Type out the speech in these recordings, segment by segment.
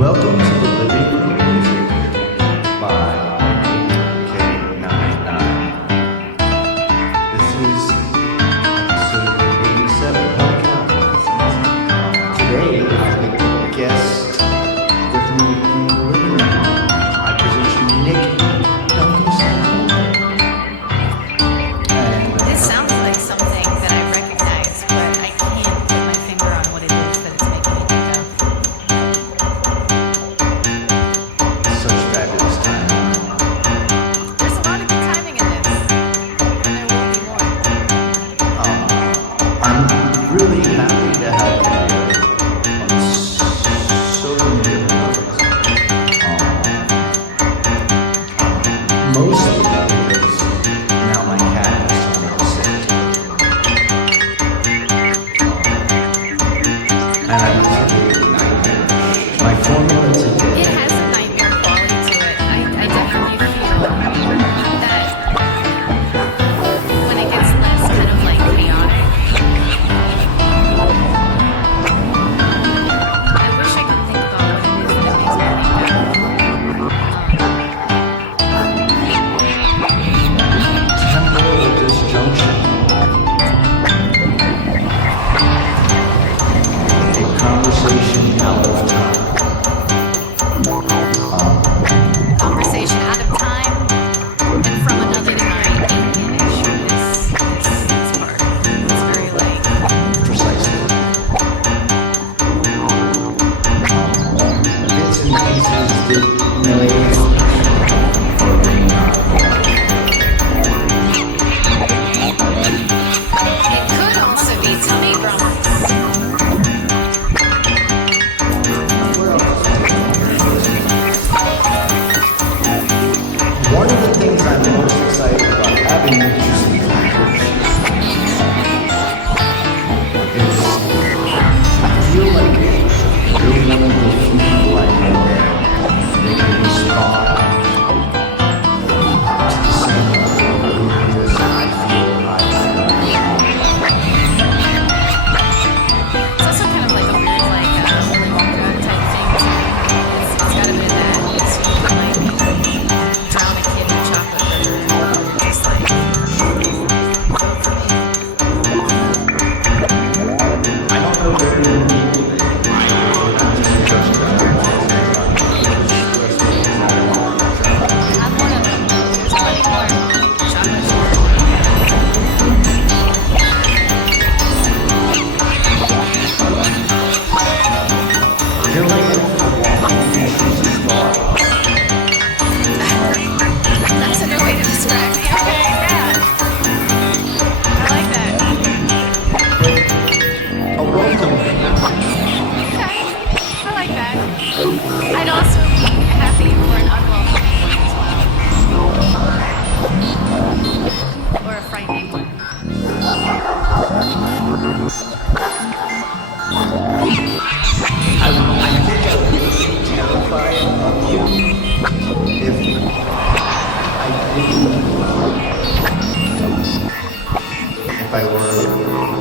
Welcome to the Living Room Music by 8K99. This is episode 87 podcast. Today I have a guest with me in the living room. I present you Nick Dunkenstein. This sounds like something that I recognize, but I can't put my finger on what it is that it's making me think of. Such fabulous timing. There's a lot of good timing in this, and there will be more. I'm really happy to have you here on so many different levels. Mostly because now my cat is somewhere sick. And I was thinking, my formula today. It has a nightmare quality to it. I definitely feel that when it gets less kind of like chaotic. I wish I could think about what it is that makes me think of. Temporal disjunction. A conversation out of time. Conversation out of time and from another time in issue this part. It's very like Precisely. Bits and pieces that may or may not. it could also be tummy grumbles. One of the things I'm most excited about having you just is I feel like you're one of the few people I know that can respond to the same ideas I feel I It's also kind of like a weird like Willy Wonka type thing too. It's got a bit of that. It's you can like drown a kid in chocolate river. Just like for me. I don't know very many people that I just trust I'm one of them. There's plenty more. Chocolate short. You're like a walking issues thought. That's a good way to describe me. Okay, yeah. I like that. A welcome. Okay, I like that. I'd also be happy for an unwelcoming one as well. Or a frightening one. I think I would be terrified of you if I were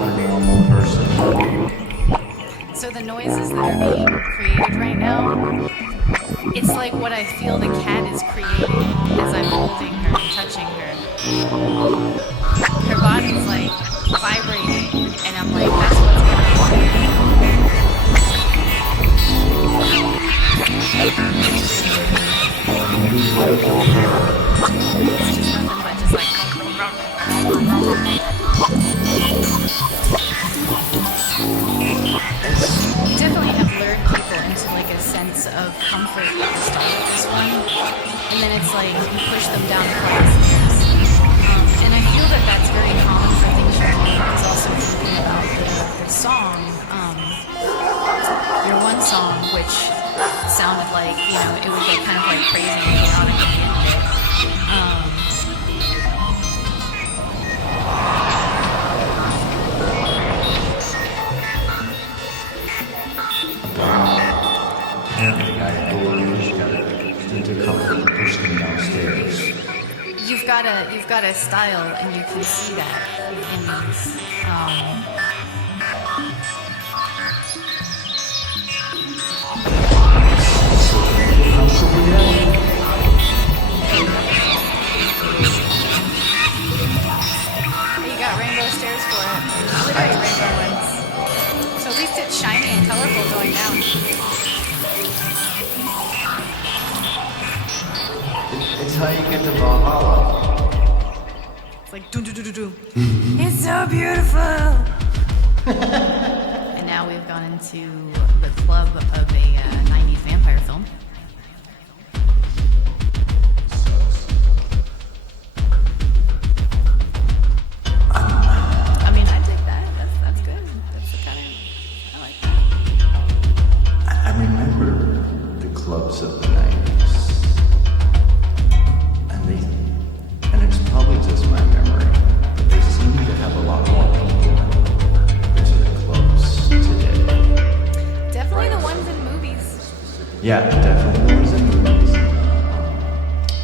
a normal person. So the noises that are being created right now, it's like what I feel the cat is creating as I'm holding her and touching her. Her body's like vibrating, and I'm like, that's what's going on. It's just nothing but just like you definitely have lured people into like a sense of comfort at the start of this one, and then it's like you push them down a flight of stairs. And I feel that that's very common for things you do. I was also thinking about the song, your one song, which sounded like, you know, it would get kind of like crazy and chaotic at the end of it. I believe you gotta into comfort and push them downstairs. You've got a style, and you can see that in these. how you get to Valhalla. It's like do do do do do. It's so beautiful. And now we've gone into the club of a 90s vampire film. I mean, I dig that. That's good. That's the kind of I like that. I remember the clubs of the 90s. And it's probably just my memory, but they seem to have a lot more people to the clubs today. Definitely the ones in movies. Yeah, definitely the ones in movies.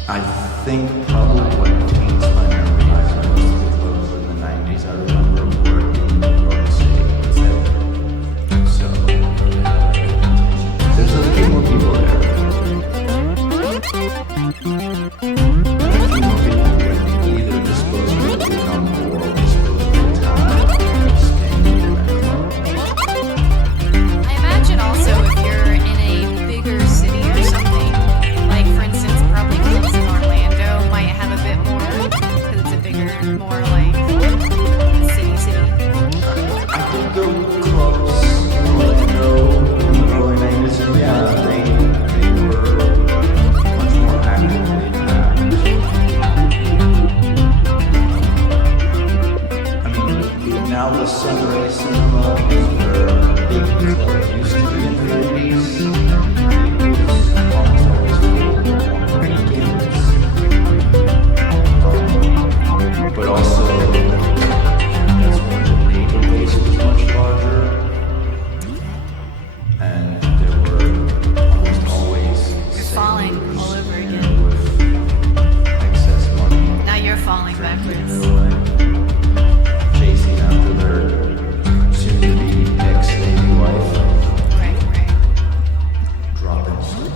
I think probably what taints my memory is most of the clubs in the 90s I remember were in New York City. So, there's a few more people there. And a few more people with either disposable income or disposable time staying in that club. I imagine also if you're in a bigger city or something, like for instance, probably clubs in Orlando might have a bit more because it's a bigger, more like city. I think the clubs in Orlando in the early 90s, yeah, they were much more actively packed. I mean, now the Sunray Cinema is where a big club used to be in the 90s. It was almost always full on weekends. But also, that's when the database was much larger. And there were almost always You're falling all over again. again with excess money. Now you're falling backwards. Chasing after their soon-to-be ex-Navy wife. Right. Dropping stuff.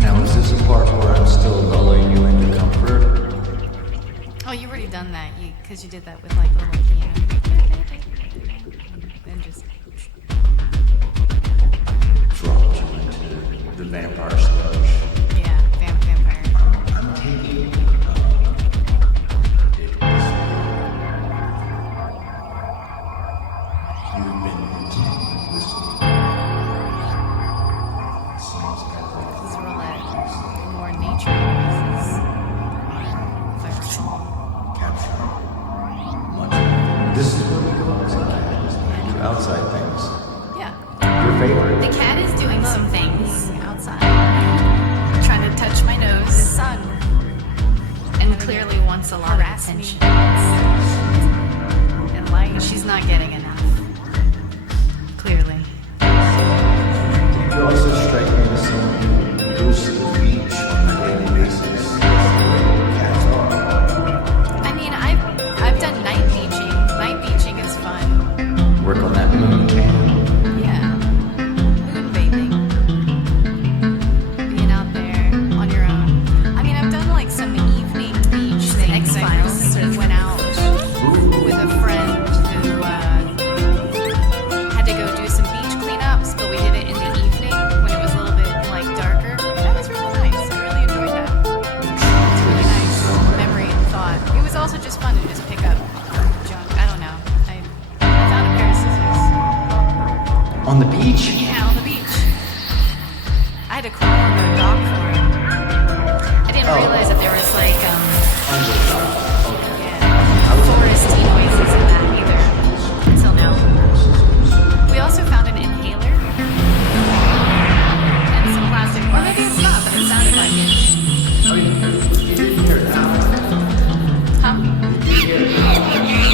Now, is this a part where I'm still lulling you into comfort? Oh, you've already done that, because you did that with like the little piano. Then just Dropped you into the vampire sludge. yeah, vampire. I'm taking it You've been intently listening. It seems as if This is roulette. More nature noises. If I recall. capturing much. This is what we go outside. Do outside things. Yeah. Your favorite. The cat is doing some things outside. Trying to touch my nose. The sun. And clearly wants a lot of attention. And like, she's not getting enough. Clearly. You also strike me as someone who goes to the beach on a daily basis. Cats are. I mean, I've done night beaching. Night beaching is fun. Work on that moon tan. Yeah. Moon bathing. Being out there on your own. I mean, I've done like some evening beach things. I sort of went out with a friend who had to go do some beach cleanups, but we did it in the evening when it was a little bit like darker. That was really nice. I really enjoyed that. It's really nice memory and thought. It was also just fun to just pick up junk. I don't know. I found a pair of scissors. On the beach? Yeah, on the beach. I had to crawl on the dock for it. I didn't realize that there was like foresty noises in that either until now. We also found an inhaler and some plastic. Or maybe it's not, but it sounded like it. You didn't hear it now. Huh?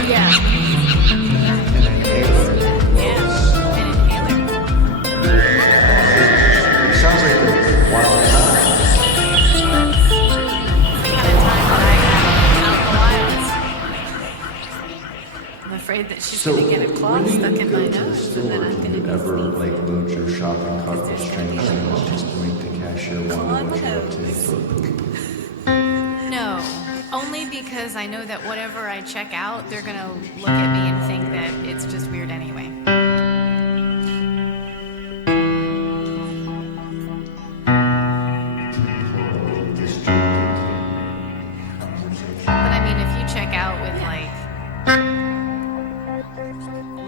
Yeah. And then Yeah. An inhaler. it sounds like a wild time. The kind of time that I had out in the wilds. I'm afraid that she's So, gonna get a claw when you stuck in go my to the nose, and store, then I'm do gonna you be ever sneezing. like load your shopping cart with strange things just to make the cashier wonder what you're up to for poop? No, Only because I know that whatever I check out, they're gonna look at me and think that it's just weird anyway. But I mean, if you check out with like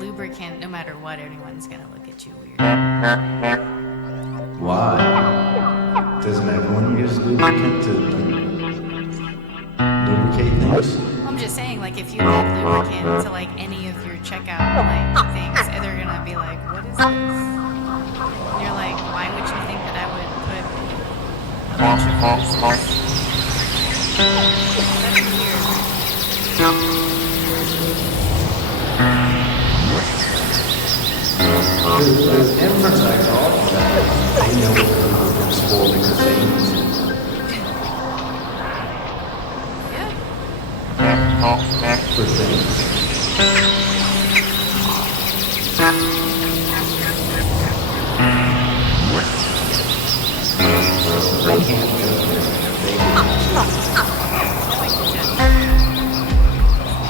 lubricant, no matter what, everyone's gonna look at you weird. Why? Doesn't everyone use lubricant to lubricate things? I'm just saying, like, if you add lubricant to like any of your checkout like things, they're gonna be like, "What is this?" And you're like, "Why would you think that I would put a bunch of this?" That's weird. The inference I draw from that is they know what the lubricant's for because they use it. Yeah. For things. They can't do it. They do.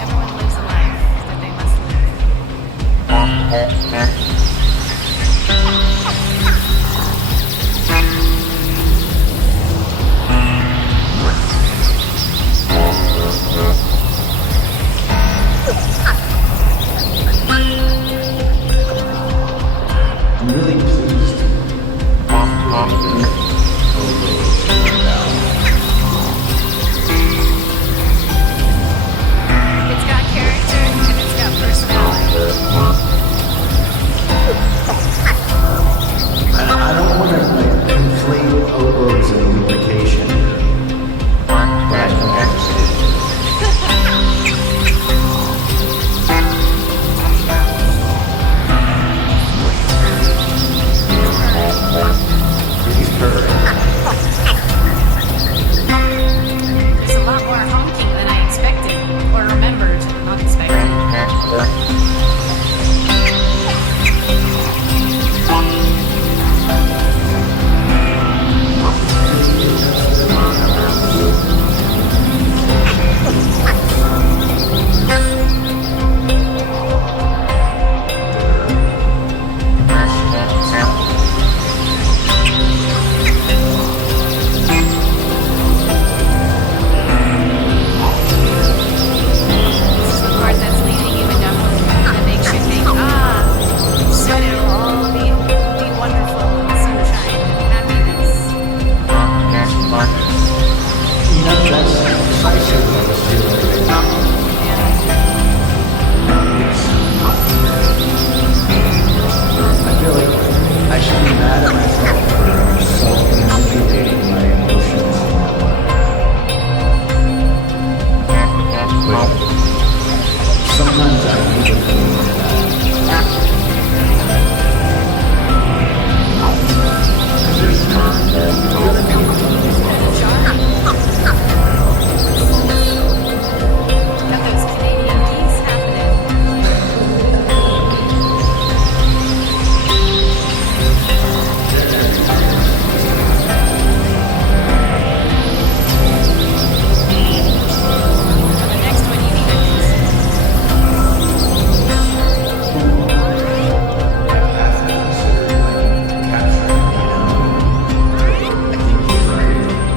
Everyone lives a life that they must live. I'm really pleased to It's got character and it's got personality. I don't want to like conflate oboes and lubrication, but I don't understand. He's purring. There's a lot more honking than I expected, or remembered, not expected. This is the part that's leading you into that makes you think, soon it'll all be wonderful and sunshine and happiness. You know, that's precisely what I was feeling right now. I feel like I should be mad at myself for self-manipulating my emotions. But sometimes I need to believe that. Because there's gonna be Got those Canadian geese happening. For the next one, you need a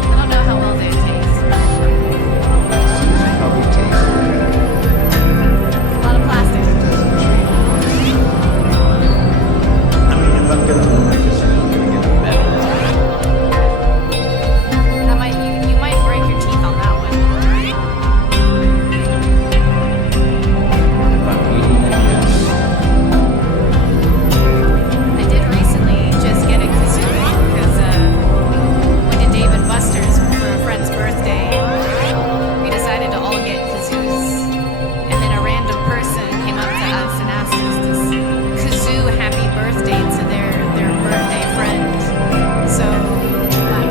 I don't know how well they taste. A lot of plastic. That might you might break your teeth on that one. I did recently just get a kazoo because went to Dave and Buster's for a friend's birthday. We decided to all get kazoos, and then a random person came up to us and asked us to kazoo happy birthday to their birthday friend. So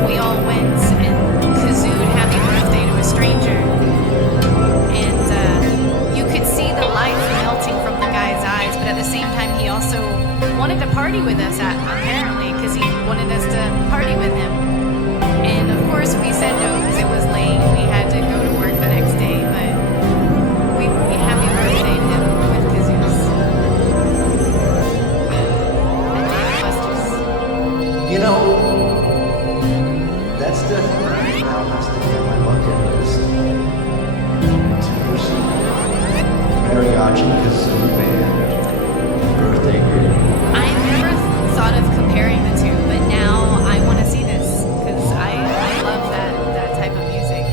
we all went and kazooed happy birthday to a stranger, and you could see the life melting from the guy's eyes, but at the same time he also wanted to party with us apparently because he wanted us to party with him. And of course we said no because it was late. We had to go to work the next that's definitely now has to be on my bucket list. To pursue mariachi kazoo band, birthday group. I never thought of comparing the two, but now I want to see this because I love that type of music.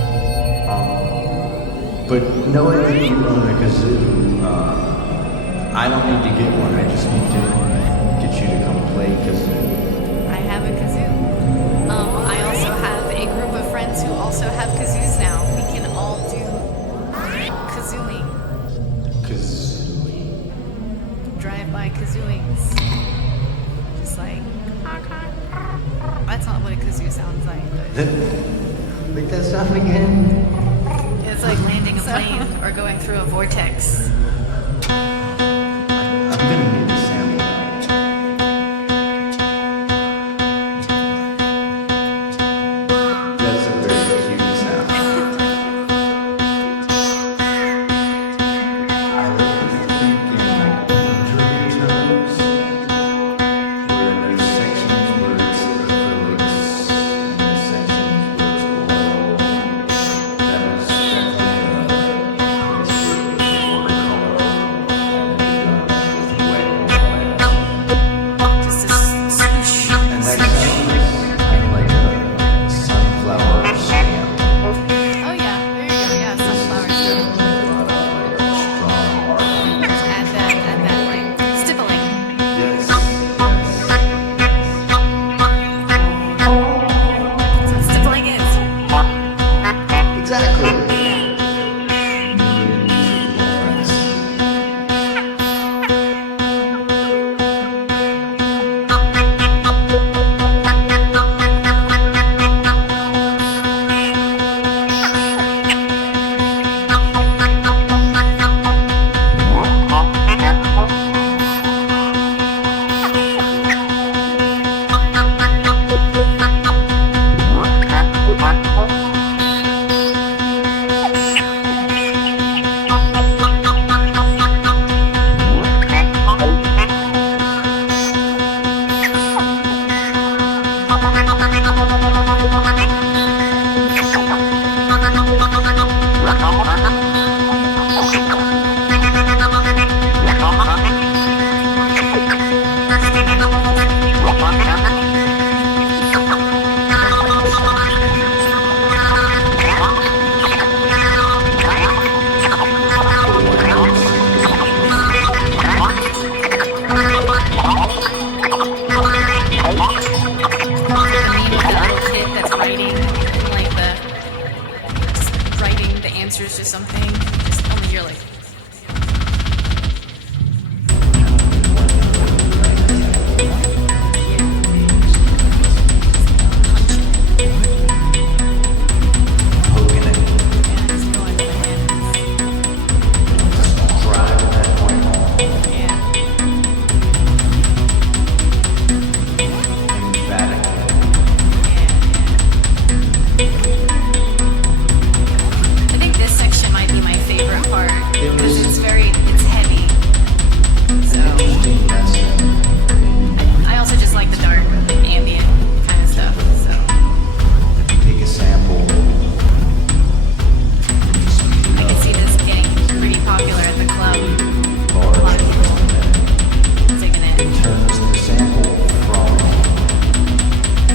But knowing that you own a kazoo, I don't need to get one. I just need to get you to come play kazoo. I have a kazoo. I also have a group of friends who also have kazoos now. We can all do kazooing. Kazooing. Drive-by kazooings. Just like... That's not what a kazoo sounds like. But Make that sound again. it's like landing a plane or going through a vortex. I'm gonna need a sample. That's a very cute sound. I like to think in like injury terms, where there's sections where it's acrylics and there's sections where it's oil. That is definitely a place where watercolor and wet. Just a swoosh. And that sounds kind of like a sunflower stamp. Oh yeah, there you go. Yeah, sunflowers. Strong Add that like stippling. Yes. That's what stippling is. Exactly. Answers to something, just only you're like, Poking it, yeah, just going bananas. driving that point home. Yeah. Emphatically. I think this section might be my favorite part It was- because it's heavy. So Interesting lesson. I also just like the dark ambient kind of stuff. So If you take a sample, I can see this getting pretty popular at the club. A lot of people taking it. it turns the sample from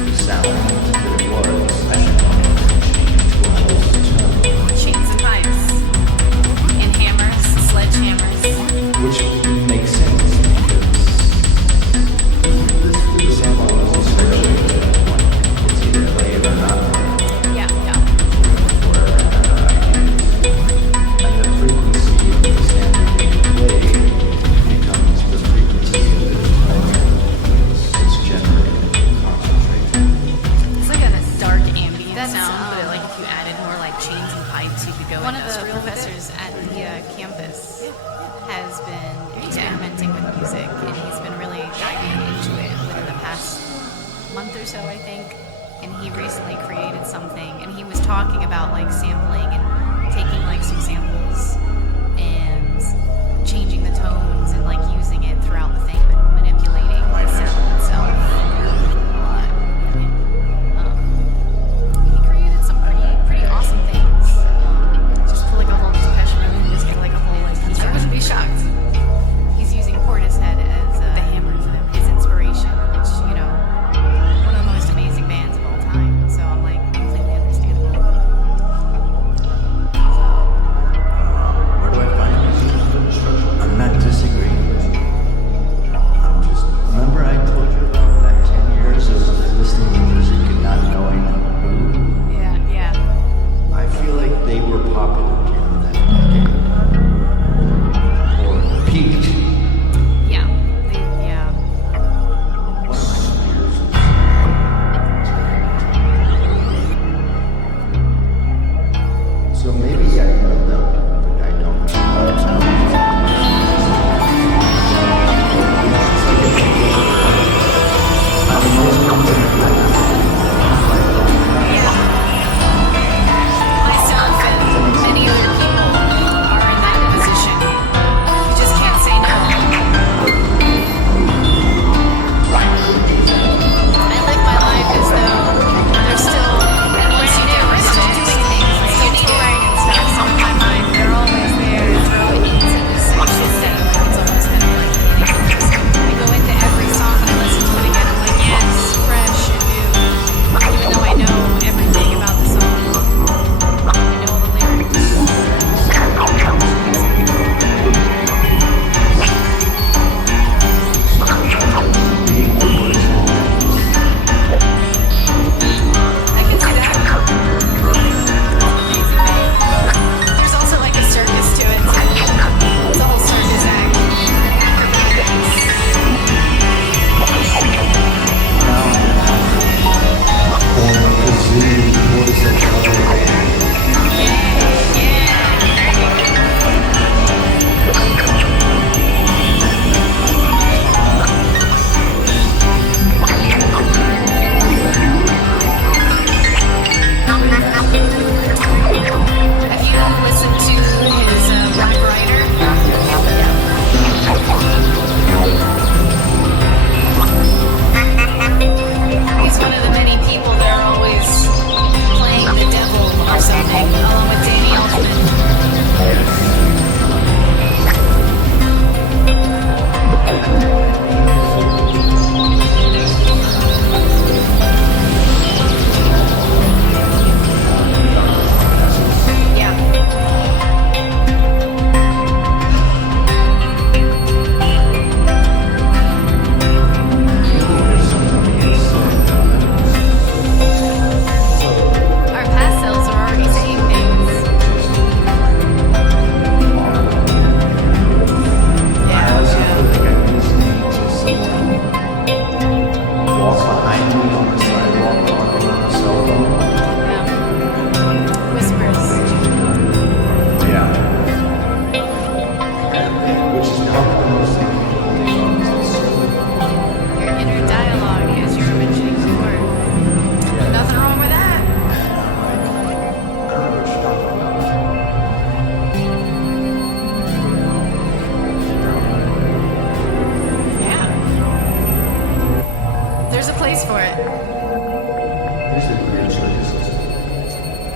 the sound that it was to a whole tone, Chains and pipes and hammers, sledgehammers. which makes sense because the sample is associated with it's either played or not played, Yeah, yeah. and the frequency of the sample being played becomes the frequency of the tone it's generated and concentrated. It's like a dark ambient sound, but like if you added more like chains and pipes, you could go. One of the professors at the campus has been experimenting with music, and he's been really diving into it within the past month or so, I think. And he recently created something, and he was talking about like sampling and taking like some samples and changing the tones and like using it throughout the thing, but manipulating the sound itself a lot.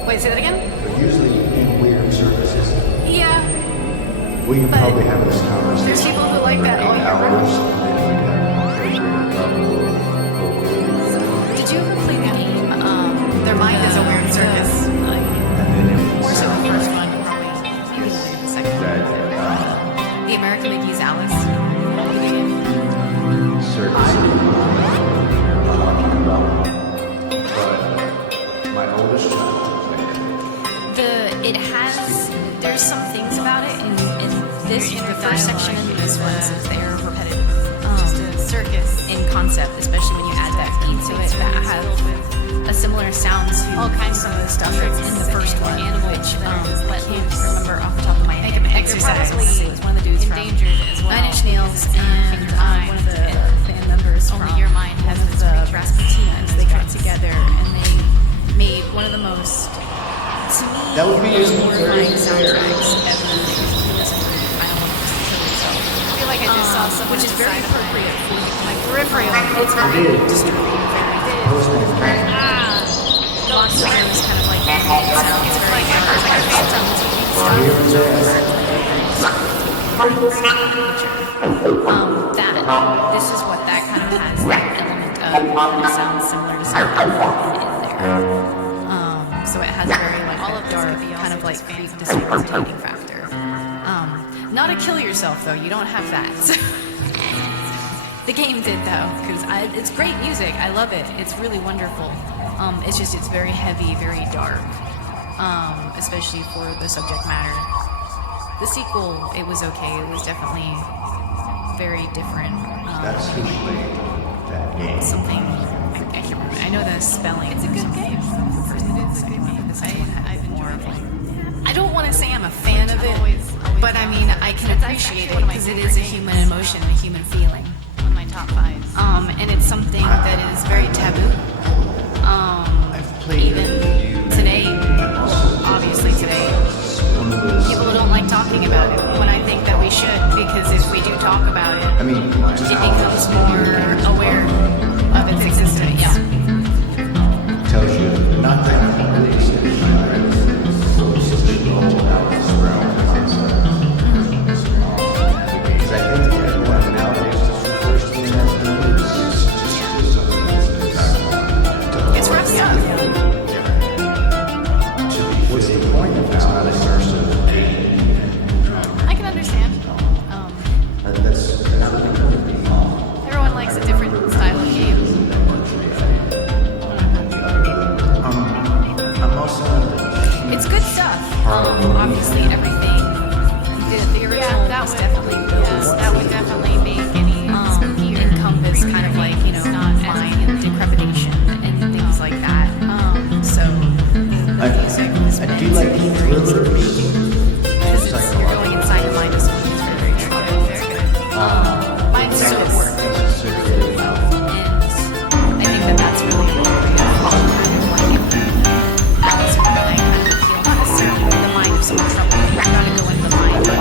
Wait, say that again? But usually in weird services, Yeah. we can But probably have this conversation. there's people who like that all for 8 year hours, round. and then we'd have an appropriate level of vocal. Did you ever play the game? Their Mind is a Weird Circus. And then if More so the sounds first like one, probably the second that one. The American McGee's Alice. circus is but my oldest child, like, There's some things about it in this, the first section and this one, since they are repetitive. Just a circus in concept, especially when you add that beat to it, that has a similar sound to all kinds of the stuff that's in the first one, which I can't remember off the top of my head. Exercise. It was one of the dudes from Nine Inch Nails and one of the band members from Only Your Mind has the Rasputin. They got together and they made one of the most, to me, that would be horrifying soundtracks ever. I don't want to kill myself. I feel like I just saw something, which is very appropriate for my peripheral. It's very disturbing. Lots of them is kind of like it's like a phantom this is what that kind of has, that element of sounds similar to something in there. So it has a very like all of dark, kind of like disorientating factor. Not a kill yourself though. You don't have that. The game did though, because it's great music. I love it. It's really wonderful. It's just it's very heavy, very dark, especially for the subject matter. The sequel, it was okay. It was definitely very different. that's who played that game. Something I can't remember. I know the spelling. It's a good game. It is a good game. I've enjoyed it. I don't want to say I'm a fan of it, but I mean I can appreciate it because it is a human emotion, a human feeling. One of my top 5. And it's something that is very taboo. I've played Even today, obviously today, people don't like talking about it when I think that we should, because if we do talk about it, I mean, just it how becomes more aware of its existence. Yeah. tells you not that really excited by it. It's just roll out this realm concept. Because I think everyone nowadays just refers to it as oddities. It's just something It's rough stuff. what's the point of it's not immersive? I can understand. That's Everyone likes a different style of game. I'm also It's good stuff. Obviously, everything. The original was definitely that would definitely make any encompass kind of like not mind decrepitation and things like that. So the music was I meant do to like be very thrillers. because you're going inside the mind of someone who's very good. Mine's so important. And I think that that's really appropriate. Alice or I kind of feel not necessarily the mind of someone troubled. You gotta go into the mind, but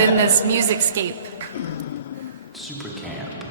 within this music scape. Super camp.